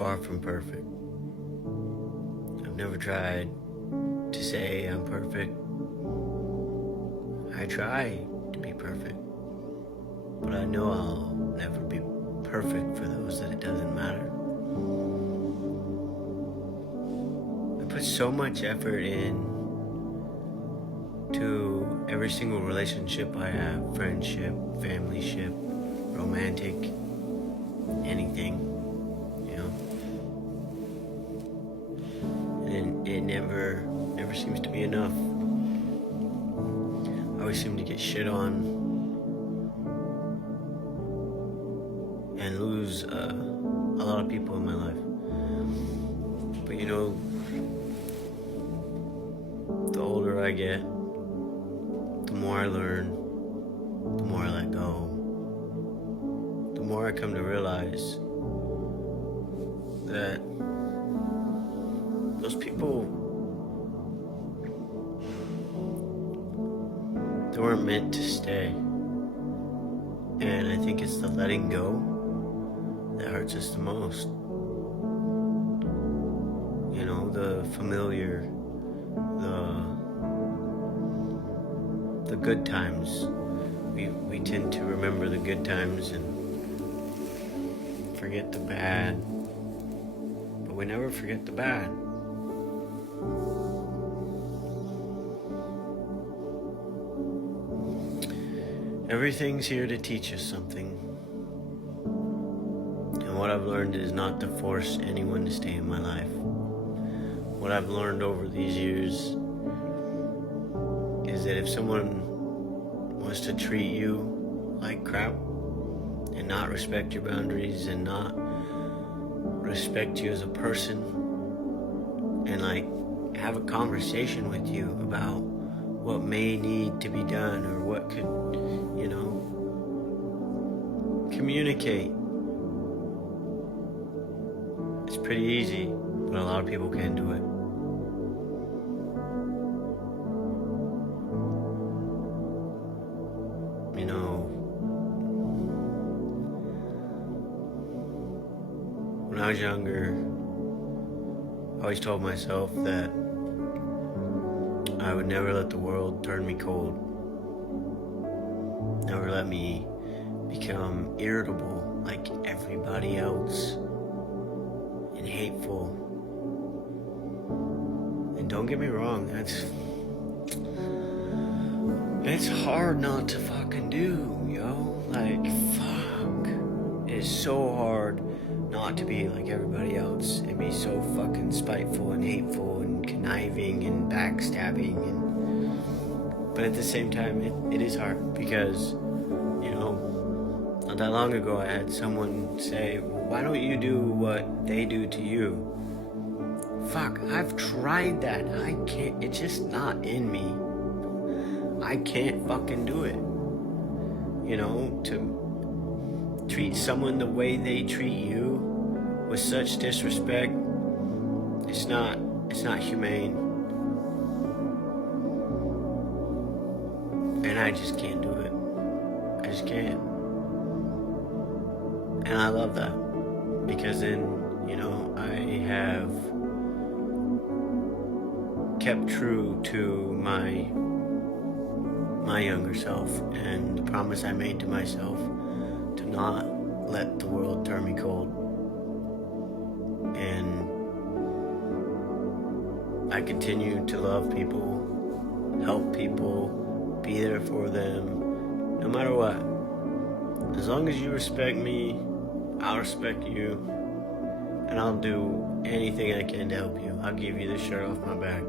far from perfect. I've never tried to say I'm perfect. I try to be perfect, but I know I'll never be perfect for those that it doesn't matter. I put so much effort in to every single relationship I have, friendship, familyship, romantic, anything, you know. And it never seems to be enough. I always seem to get shit on and lose a lot of people in my life. But you know, the older I get, the more I learn, the more I let go, the more I come to realize that those people, they weren't meant to stay. And I think it's the letting go that hurts us the most. You know, the familiar, the good times. We tend to remember the good times and forget the bad, but we never forget the bad. Everything's here to teach us something. And what I've learned is not to force anyone to stay in my life. What I've learned over these years is that if someone wants to treat you like crap and not respect your boundaries and not respect you as a person and like have a conversation with you about what may need to be done or what could, you know, communicate. It's pretty easy, but a lot of people can't do it. You know, when I was younger, I always told myself that I would never let the world turn me cold. Never let me become irritable like everybody else and hateful. And don't get me wrong, it's hard not to fucking do, yo. Like, fuck. It's so hard not to be like everybody else and be so fucking spiteful and hateful and conniving and backstabbing but at the same time it is hard because, you know, not that long ago I had someone say, well, why don't you do what they do to you? Fuck, I've tried that. I can't, it's just not in me. I can't fucking do it. You know, to treat someone the way they treat you with such disrespect, it's not humane. And I just can't do it. I just can't. And I love that. Because then, you know, I have kept true to my younger self and the promise I made to myself to not let the world turn me cold. And I continue to love people, help people, be there for them, no matter what. As long as you respect me, I'll respect you, and I'll do anything I can to help you. I'll give you the shirt off my back.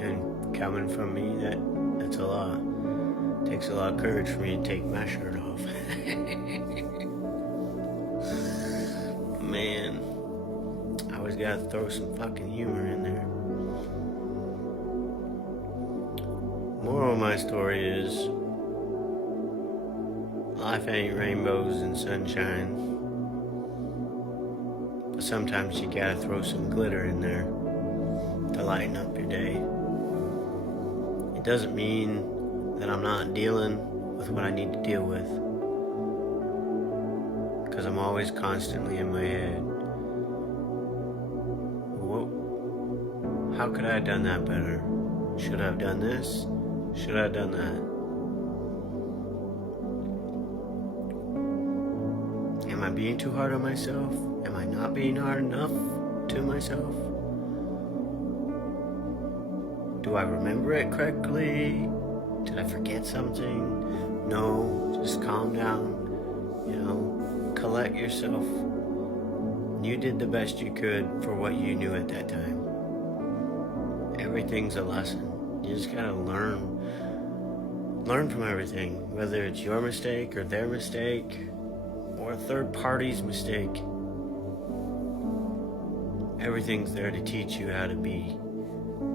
And coming from me, that's a lot. It takes a lot of courage for me to take my shirt off. Man, I always gotta throw some fucking humor in there. Moral of my story is, life ain't rainbows and sunshine, but sometimes you gotta throw some glitter in there to lighten up your day. It doesn't mean that I'm not dealing with what I need to deal with. because I'm always constantly in my head. Whoa, how could I have done that better? Should I have done this? Should I have done that? Am I being too hard on myself? Am I not being hard enough to myself? Do I remember it correctly? Did I forget something? No, just calm down. Collect yourself. You did the best you could for what you knew at that time. Everything's a lesson. You just gotta learn from everything, whether it's your mistake or their mistake or a third party's mistake. Everything's there to teach you how to be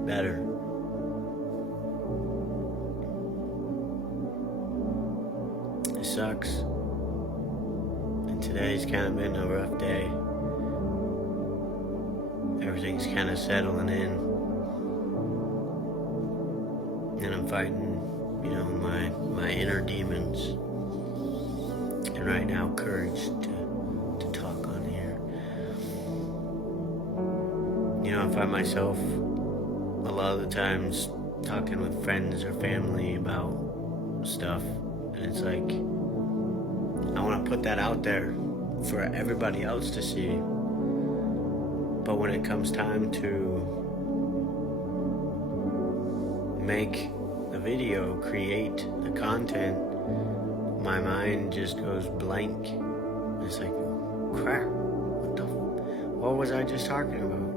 better. It sucks. And today's kind of been a rough day. Everything's kind of settling in. And I'm fighting, my inner demons. And right now, courage to talk on here. I find myself a lot of the times talking with friends or family about stuff. And it's like, I want to put that out there for everybody else to see. But when it comes time to make the video, create the content, my mind just goes blank. It's like, crap, what was I just talking about?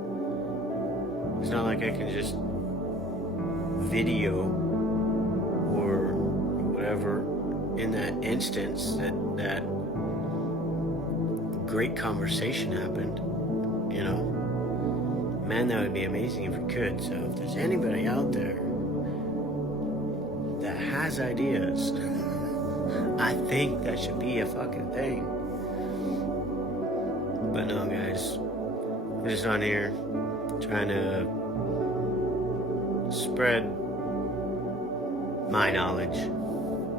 It's not like I can just video or whatever in that instance that great conversation happened, Man, that would be amazing if we could. So if there's anybody out there that has ideas, I think that should be a fucking thing. But no, guys, I'm just on here trying to spread my knowledge,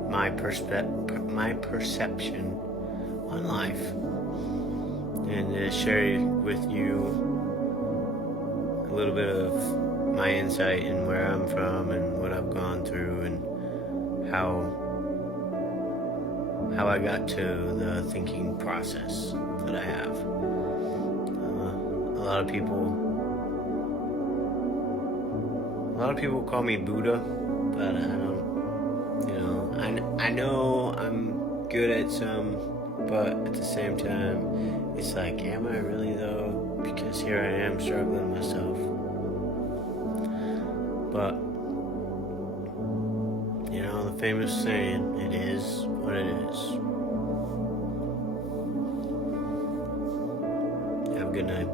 my perception on life, and to share with you a little bit of my insight and where I'm from and what I've gone through and how I got to the thinking process that I have. A lot of people call me Buddha, but I don't, I know I'm good at some, but at the same time, it's like, am I really though? Because here I am struggling myself. But, the famous saying, it is what it is. Have a good night.